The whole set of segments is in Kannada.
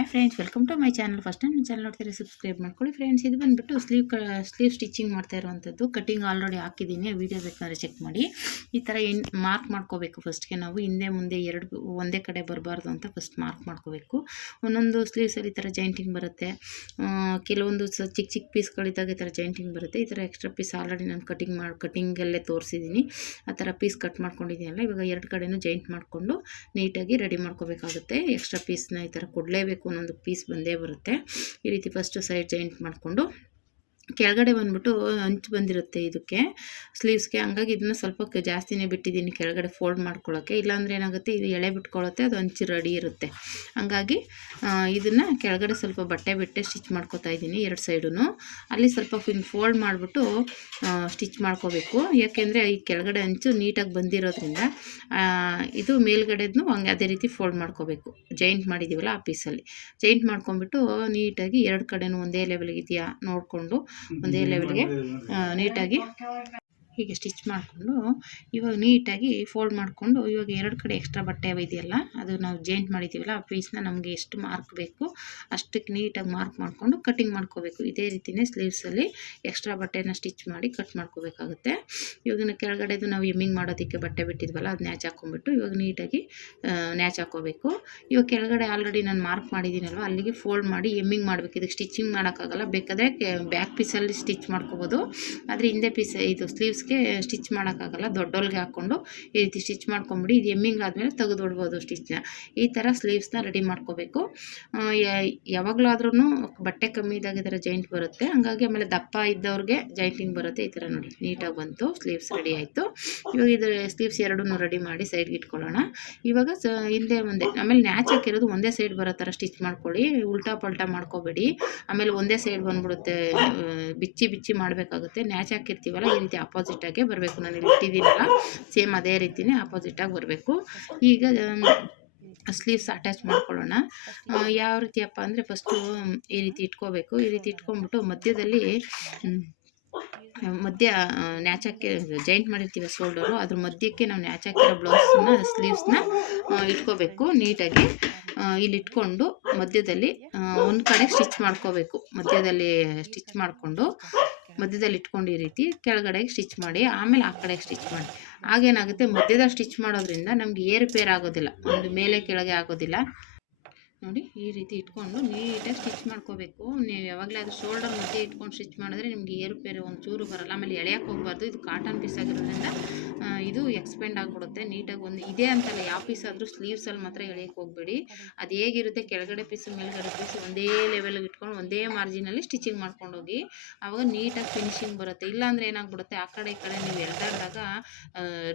Hi friends, welcome to my channel. First time ನನ್ನ ಚಾನಲ್ ನೋಡ್ತಾರೆ ಸಬ್ಸ್ಕ್ರೈಬ್ ಮಾಡ್ಕೊಳ್ಳಿ ಫ್ರೆಂಡ್ಸ್. ಇದು ಬಂದುಬಿಟ್ಟು ಸ್ಲೀವ್ ಸ್ಟಿಚಿಂಗ್ ಮಾಡ್ತಾ ಇರುವಂಥದ್ದು. ಕಟಿಂಗ್ ಆಲ್ರೆಡಿ ಹಾಕಿದ್ದೀನಿ, ವೀಡಿಯೋ ಬೇಕಾದ್ರೆ ಚೆಕ್ ಮಾಡಿ. ಈ ಥರ ಮಾರ್ಕ್ ಮಾಡ್ಕೋಬೇಕು. ಫಸ್ಟ್ಗೆ ನಾವು ಹಿಂದೆ ಮುಂದೆ ಎರಡು ಒಂದೇ ಕಡೆ ಬರಬಾರ್ದು ಅಂತ ಫಸ್ಟ್ ಮಾರ್ಕ್ ಮಾಡ್ಕೋಬೇಕು. ಒಂದೊಂದು ಸ್ಲೀವ್ಸಲ್ಲಿ ಈ ಥರ ಜಾಯಿಂಟಿಂಗ್ ಬರುತ್ತೆ. ಕೆಲವೊಂದು ಚಿಕ್ಕ ಚಿಕ್ಕ ಪೀಸ್ಗಳಿದ್ದಾಗ ಈ ಥರ ಜಾಯಿಂಟಿಂಗ್ ಬರುತ್ತೆ. ಈ ಥರ ಎಕ್ಸ್ಟ್ರಾ ಪೀಸ್ ಆಲ್ರೆಡಿ ನಾನು ಕಟಿಂಗಲ್ಲೇ ತೋರಿಸಿದ್ದೀನಿ. ಆ ಥರ ಪೀಸ್ ಕಟ್ ಮಾಡ್ಕೊಂಡಿದ್ದೀನಲ್ಲ, ಇವಾಗ ಎರಡು ಕಡೆನೂ ಜಾಯಿಂಟ್ ಮಾಡಿಕೊಂಡು ನೀಟಾಗಿ ರೆಡಿ ಮಾಡ್ಕೋಬೇಕಾಗುತ್ತೆ. ಎಕ್ಸ್ಟ್ರಾ ಪೀಸ್ನ ಈ ಥರ ಕೊಡಲೇಬೇಕು, ಒಂದೊಂದು ಪೀಸ್ ಬಂದೇ ಬರುತ್ತೆ. ಈ ರೀತಿ ಫಸ್ಟು ಸೈಡ್ ಜಾಯಿಂಟ್ ಮಾಡಿಕೊಂಡು ಕೆಳಗಡೆ ಬಂದ್ಬಿಟ್ಟು ಅಂಚು ಬಂದಿರುತ್ತೆ ಇದಕ್ಕೆ ಸ್ಲೀವ್ಸ್ಗೆ, ಹಂಗಾಗಿ ಇದನ್ನು ಸ್ವಲ್ಪ ಜಾಸ್ತಿನೇ ಬಿಟ್ಟಿದ್ದೀನಿ ಕೆಳಗಡೆ ಫೋಲ್ಡ್ ಮಾಡ್ಕೊಳ್ಳೋಕ್ಕೆ. ಇಲ್ಲಾಂದರೆ ಏನಾಗುತ್ತೆ, ಇದು ಎಳೆ ಬಿಟ್ಕೊಳ್ಳುತ್ತೆ, ಅದು ಅಂಚು ರೆಡಿ ಇರುತ್ತೆ. ಹಂಗಾಗಿ ಇದನ್ನು ಕೆಳಗಡೆ ಸ್ವಲ್ಪ ಬಟ್ಟೆ ಬಿಟ್ಟೆ ಸ್ಟಿಚ್ ಮಾಡ್ಕೊತಾ ಇದ್ದೀನಿ. ಎರಡು ಸೈಡೂ ಅಲ್ಲಿ ಸ್ವಲ್ಪ ಫೋಲ್ಡ್ ಮಾಡಿಬಿಟ್ಟು ಸ್ಟಿಚ್ ಮಾಡ್ಕೋಬೇಕು. ಯಾಕೆಂದರೆ ಈ ಕೆಳಗಡೆ ಅಂಚು ನೀಟಾಗಿ ಬಂದಿರೋದ್ರಿಂದ ಇದು ಮೇಲ್ಗಡೆದೂ ಹಂಗೆ ಅದೇ ರೀತಿ ಫೋಲ್ಡ್ ಮಾಡ್ಕೋಬೇಕು. ಜಾಯಿಂಟ್ ಮಾಡಿದ್ದೀವಲ್ಲ ಆ ಪೀಸಲ್ಲಿ ಜಾಯಿಂಟ್ ಮಾಡ್ಕೊಂಡ್ಬಿಟ್ಟು ನೀಟಾಗಿ ಎರಡು ಕಡೆನೂ ಒಂದೇ ಲೆವೆಲ್ಗೆ ಇದೆಯಾ ನೋಡಿಕೊಂಡು ಒಂದೇ ಲೆವೆಲ್ಗೆ ನೀಟಾಗಿ ಹೀಗೆ ಸ್ಟಿಚ್ ಮಾಡಿಕೊಂಡು ಇವಾಗ ನೀಟಾಗಿ ಫೋಲ್ಡ್ ಮಾಡಿಕೊಂಡು, ಇವಾಗ ಎರಡು ಕಡೆ ಎಕ್ಸ್ಟ್ರಾ ಬಟ್ಟೆ ಇದೆಯಲ್ಲ, ಅದು ನಾವು ಜಾಯಿಂಟ್ ಮಾಡಿದ್ದೀವಲ್ಲ ಆ ಪೀಸ್ನ ನಮಗೆ ಎಷ್ಟು ಮಾರ್ಕ್ ಬೇಕು ಅಷ್ಟಕ್ಕೆ ನೀಟಾಗಿ ಮಾರ್ಕ್ ಮಾಡಿಕೊಂಡು ಕಟಿಂಗ್ ಮಾಡ್ಕೋಬೇಕು. ಇದೇ ರೀತಿಯೇ ಸ್ಲೀವ್ಸಲ್ಲಿ ಎಕ್ಸ್ಟ್ರಾ ಬಟ್ಟೆನ ಸ್ಟಿಚ್ ಮಾಡಿ ಕಟ್ ಮಾಡ್ಕೋಬೇಕಾಗುತ್ತೆ. ಇವಾಗ ಕೆಳಗಡೆದು ನಾವು ಎಮ್ಮಿಂಗ್ ಮಾಡೋದಕ್ಕೆ ಬಟ್ಟೆ ಬಿಟ್ಟಿದ್ವಲ್ಲ, ಅದು ನ್ಯಾಚ್ ಹಾಕ್ಕೊಂಡ್ಬಿಟ್ಟು ಇವಾಗ ನೀಟಾಗಿ ನ್ಯಾಚ್ ಹಾಕ್ಕೋಬೇಕು. ಇವಾಗ ಕೆಳಗಡೆ ಆಲ್ರೆಡಿ ನಾನು ಮಾರ್ಕ್ ಮಾಡಿದ್ದೀನಲ್ವ, ಅಲ್ಲಿಗೆ ಫೋಲ್ಡ್ ಮಾಡಿ ಎಮ್ಮಿಂಗ್ ಮಾಡಬೇಕು. ಇದಕ್ಕೆ ಸ್ಟಿಚಿಂಗ್ ಮಾಡೋಕ್ಕಾಗಲ್ಲ, ಬೇಕಾದರೆ ಬ್ಯಾಕ್ ಪೀಸಲ್ಲಿ ಸ್ಟಿಚ್ ಮಾಡ್ಕೋಬೋದು. ಆದರೆ ಹಿಂದೆ ಪೀಸ್ ಇದು ಸ್ಲೀವ್ಸ್ಗೆ ಸ್ಟಿಚ್ ಮಾಡೋಕ್ಕಾಗಲ್ಲ. ದೊಡ್ಡೋಲ್ಗೆ ಹಾಕ್ಕೊಂಡು ಈ ರೀತಿ ಸ್ಟಿಚ್ ಮಾಡ್ಕೊಂಬಿಡಿ. ಇದು ಎಮ್ಮಿಂಗ್ ಆದಮೇಲೆ ತೆಗೆದುಬಿಡ್ಬೋದು ಸ್ಟಿಚ್ನ. ಈ ಥರ ಸ್ಲೀವ್ಸ್ನ ರೆಡಿ ಮಾಡ್ಕೋಬೇಕು. ಯಾವಾಗಲಾದ್ರೂ ಬಟ್ಟೆ ಕಮ್ಮಿ ಇದ್ದಾಗ ಈ ಥರ ಜಾಯಿಂಟ್ ಬರುತ್ತೆ, ಹಂಗಾಗಿ ಆಮೇಲೆ ದಪ್ಪ ಇದ್ದವ್ರಿಗೆ ಜಾಯಿಂಟಿಂಗ್ ಬರುತ್ತೆ. ಈ ಥರ ನೋಡಿ ನೀಟಾಗಿ ಬಂತು, ಸ್ಲೀವ್ಸ್ ರೆಡಿ ಆಯಿತು. ಇವಾಗ ಇದು ಸ್ಲೀವ್ಸ್ ಎರಡೂ ರೆಡಿ ಮಾಡಿ ಸೈಡ್ಗೆ ಇಟ್ಕೊಳ್ಳೋಣ. ಇವಾಗ ಹಿಂದೆ ಮುಂದೆ ಆಮೇಲೆ ನ್ಯಾಚ್ ಹಾಕಿರೋದು ಒಂದೇ ಸೈಡ್ ಬರೋ ಥರ ಸ್ಟಿಚ್ ಮಾಡ್ಕೊಳ್ಳಿ, ಉಲ್ಟಾ ಪಲ್ಟಾ ಮಾಡ್ಕೋಬೇಡಿ. ಆಮೇಲೆ ಒಂದೇ ಸೈಡ್ ಬಂದ್ಬಿಡುತ್ತೆ, ಬಿಚ್ಚಿ ಬಿಚ್ಚಿ ಮಾಡಬೇಕಾಗುತ್ತೆ. ನ್ಯಾಚ್ ಹಾಕಿರ್ತೀವಲ್ಲ ಈ ರೀತಿ ಆಪೋಸಿಟಾಗೆ ಬರಬೇಕು. ನಾನು ಇಲ್ಲಿ ಇಟ್ಟಿದ್ದೀನಲ್ಲ ಸೇಮ್ ಅದೇ ರೀತಿಯೇ ಆಪೋಸಿಟಾಗಿ ಬರಬೇಕು. ಈಗ ಸ್ಲೀವ್ಸ್ ಅಟ್ಯಾಚ್ ಮಾಡ್ಕೊಳ್ಳೋಣ. ಯಾವ ರೀತಿಯಪ್ಪ ಅಂದರೆ ಫಸ್ಟು ಈ ರೀತಿ ಇಟ್ಕೋಬೇಕು. ಈ ರೀತಿ ಇಟ್ಕೊಂಡ್ಬಿಟ್ಟು ಮಧ್ಯದಲ್ಲಿ ನ್ಯಾಚ್ ಹಾಕಿ ಜಾಯಿಂಟ್ ಮಾಡಿರ್ತೀವಿ ಶೋಲ್ಡರು, ಅದ್ರ ಮಧ್ಯಕ್ಕೆ ನಾವು ನ್ಯಾಚ್ ಹಾಕಿರೋ ಬ್ಲೌಸ್ನ ಸ್ಲೀವ್ಸ್ನ ಇಟ್ಕೋಬೇಕು ನೀಟಾಗಿ. ಇಲ್ಲಿ ಇಟ್ಕೊಂಡು ಮಧ್ಯದಲ್ಲಿ ಒಂದು ಕಡೆ ಸ್ಟಿಚ್ ಮಾಡ್ಕೋಬೇಕು. ಮಧ್ಯದಲ್ಲಿ ಸ್ಟಿಚ್ ಮಾಡಿಕೊಂಡು ಮಧ್ಯದಲ್ಲಿ ಇಟ್ಕೊಂಡು ಈ ರೀತಿ ಕೆಳಗಡೆಗೆ ಸ್ಟಿಚ್ ಮಾಡಿ, ಆಮೇಲೆ ಆ ಕಡೆಗೆ ಸ್ಟಿಚ್ ಮಾಡಿ. ಆಗೇನಾಗುತ್ತೆ, ಮಧ್ಯದಲ್ಲಿ ಸ್ಟಿಚ್ ಮಾಡೋದ್ರಿಂದ ನಮಗೆ ಏರುಪೇರು ಆಗೋದಿಲ್ಲ, ಒಂದು ಮೇಲೆ ಕೆಳಗೆ ಆಗೋದಿಲ್ಲ. ನೋಡಿ ಈ ರೀತಿ ಇಟ್ಕೊಂಡು ನೀಟಾಗಿ ಸ್ಟಿಚ್ ಮಾಡ್ಕೋಬೇಕು. ನೀವು ಯಾವಾಗಲೇ ಅದು ಶೋಲ್ಡರ್ ಮಧ್ಯೆ ಇಟ್ಕೊಂಡು ಸ್ಟಿಚ್ ಮಾಡಿದ್ರೆ ನಿಮಗೆ ಏರುಪೇರು ಒಂಚೂರು ಬರೋಲ್ಲ. ಆಮೇಲೆ ಎಳೆಯೋಕ್ಕೆ ಹೋಗಬಾರ್ದು. ಇದು ಕಾಟನ್ ಪೀಸ್ ಆಗಿರೋದ್ರಿಂದ ಇದು ಎಕ್ಸ್ಪೆಂಡ್ ಆಗಿಬಿಡುತ್ತೆ. ನೀಟಾಗಿ ಒಂದು ಇದೇ ಅಂತಲ್ಲ, ಯಾವ ಪೀಸ್ ಆದರೂ ಸ್ಲೀವ್ಸಲ್ಲಿ ಮಾತ್ರ ಎಳೆಯೋಕ್ಕೆ ಹೋಗಬೇಡಿ. ಅದು ಹೇಗಿರುತ್ತೆ, ಕೆಳಗಡೆ ಪೀಸು ಮೇಲ್ಗಡೆ ಪೀಸು ಒಂದೇ ಲೆವೆಲ್ಗೆ ಇಟ್ಕೊಂಡು ಒಂದೇ ಮಾರ್ಜಿನಲ್ಲಿ ಸ್ಟಿಚಿಂಗ್ ಮಾಡ್ಕೊಂಡು ಹೋಗಿ, ಆವಾಗ ನೀಟಾಗಿ ಫಿನಿಶಿಂಗ್ ಬರುತ್ತೆ. ಇಲ್ಲಾಂದರೆ ಏನಾಗ್ಬಿಡುತ್ತೆ, ಆ ಕಡೆ ಈ ಕಡೆ ನೀವು ಎಳೆದಾಡಿದಾಗ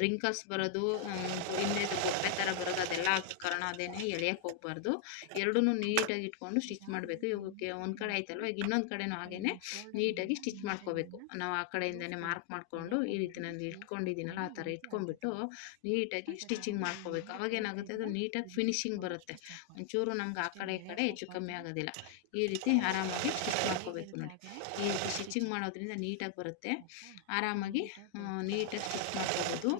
ರಿಂಕಲ್ಸ್ ಬರೋದು, ಹಿಂದೆ ಬೊಬ್ಬೆ ಥರ ಬರೋದು, ಅದೆಲ್ಲ ಕಾರಣ ಅದೇನೆ. ಎಳೆಯೋಕ್ಕೆ ಹೋಗಬಾರ್ದು. ಎರಡೂ ನೀಟಾಗಿ ಇಟ್ಕೊಂಡು ಸ್ಟಿಚ್ ಮಾಡಬೇಕು. ಇವಾಗ ಒಂದು ಕಡೆ ಆಯ್ತಲ್ವ, ಈಗ ಇನ್ನೊಂದು ಕಡೆನೂ ಹಾಗೇನೆ ನೀಟಾಗಿ ಸ್ಟಿಚ್ ಮಾಡ್ಕೋಬೇಕು. ನಾವು ಆ ಕಡೆಯಿಂದನೇ ಮಾರ್ಕ್ ಮಾಡಿಕೊಂಡು ಈ ರೀತಿ ನಾನು ಇಟ್ಕೊಂಡಿದ್ದೀನಲ್ಲ ಆ ಥರ ಇಟ್ಕೊಂಡ್ಬಿಟ್ಟು ನೀಟಾಗಿ ಸ್ಟಿಚಿಂಗ್ ಮಾಡ್ಕೋಬೇಕು. ಅವಾಗೇನಾಗುತ್ತೆ, ಅದು ನೀಟಾಗಿ ಫಿನಿಶಿಂಗ್ ಬರುತ್ತೆ. ಒಂಚೂರು ನಮ್ಗೆ ಆ ಕಡೆ ಈ ಕಡೆ ಹೆಚ್ಚು ಕಮ್ಮಿ ಆಗೋದಿಲ್ಲ. ಈ ರೀತಿ ಆರಾಮಾಗಿ ಸ್ಟಿಚ್ ಮಾಡ್ಕೋಬೇಕು. ನೋಡಿ ಈ ರೀತಿ ಸ್ಟಿಚಿಂಗ್ ಮಾಡೋದ್ರಿಂದ ನೀಟಾಗಿ ಬರುತ್ತೆ. ಆರಾಮಾಗಿ ನೀಟಾಗಿ ಸ್ಟಿಚ್ ಮಾಡ್ಕೋಬೋದು.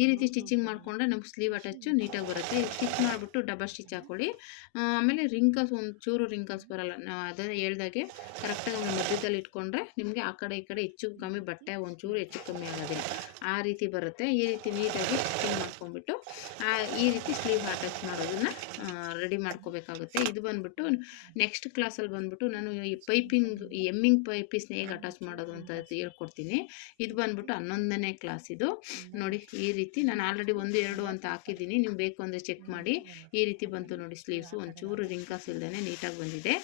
ಈ ರೀತಿ ಸ್ಟಿಚಿಂಗ್ ಮಾಡಿಕೊಂಡ್ರೆ ನಮ್ಗೆ ಸ್ಲೀವ್ ಅಟ್ಯಾಚು ನೀಟಾಗಿ ಬರುತ್ತೆ. ಸ್ಟಿಚ್ ಮಾಡಿಬಿಟ್ಟು ಡಬಲ್ ಸ್ಟಿಚ್ ಹಾಕ್ಕೊಳ್ಳಿ. ಆಮೇಲೆ ರಿಂಕಲ್ಸ್ ಒಂಚೂರು ರಿಂಕಲ್ಸ್ ಬರೋಲ್ಲ. ನಾವು ಅದನ್ನು ಹೇಳ್ದಾಗೆ ಕರೆಕ್ಟಾಗಿ ಮಧ್ಯದಲ್ಲಿ ಇಟ್ಕೊಂಡ್ರೆ ನಿಮಗೆ ಆ ಕಡೆ ಈ ಕಡೆ ಹೆಚ್ಚು ಕಮ್ಮಿ ಬಟ್ಟೆ ಒಂಚೂರು ಹೆಚ್ಚು ಕಮ್ಮಿ ಆಗೋದಿಲ್ಲ. ಆ ರೀತಿ ಬರುತ್ತೆ. ಈ ರೀತಿ ನೀಟಾಗಿ ಸ್ಟಿಚಿಂಗ್ ಮಾಡ್ಕೊಂಡ್ಬಿಟ್ಟು ಈ ರೀತಿ ಸ್ಲೀವ್ ಅಟ್ಯಾಚ್ ಮಾಡೋದನ್ನು ರೆಡಿ ಮಾಡ್ಕೋಬೇಕಾಗುತ್ತೆ. ಇದು ಬಂದುಬಿಟ್ಟು ನೆಕ್ಸ್ಟ್ ಕ್ಲಾಸಲ್ಲಿ ಬಂದುಬಿಟ್ಟು ನಾನು ಈ ಪೈಪಿಂಗ್ ಎಮ್ಮಿಂಗ್ ಪೀಸ್ನ ಹೇಗೆ ಅಟ್ಯಾಚ್ ಮಾಡೋದು ಅಂತ ಹೇಳ್ಕೊಡ್ತೀನಿ. ಇದು ಬಂದುಬಿಟ್ಟು 11ನೇ ಕ್ಲಾಸ್. ಇದು ನೋಡಿ ಈ ರೀತಿ ನಾನು ಆಲ್ರೆಡಿ 1, 2 ಅಂತ ಹಾಕಿದ್ದೀನಿ. ನೀವು ಬೇಕು ಅಂದರೆ ಚೆಕ್ ಮಾಡಿ. ಈ ರೀತಿ ಬಂತು ನೋಡಿ ಸ್ಲೀವ್ಸು, ಒಂಚೂರು ರಿಂಕಲ್ಸ್ ಇಲ್ಲದೇ ನೀಟಾಗಿ ಬಂದಿದೆ.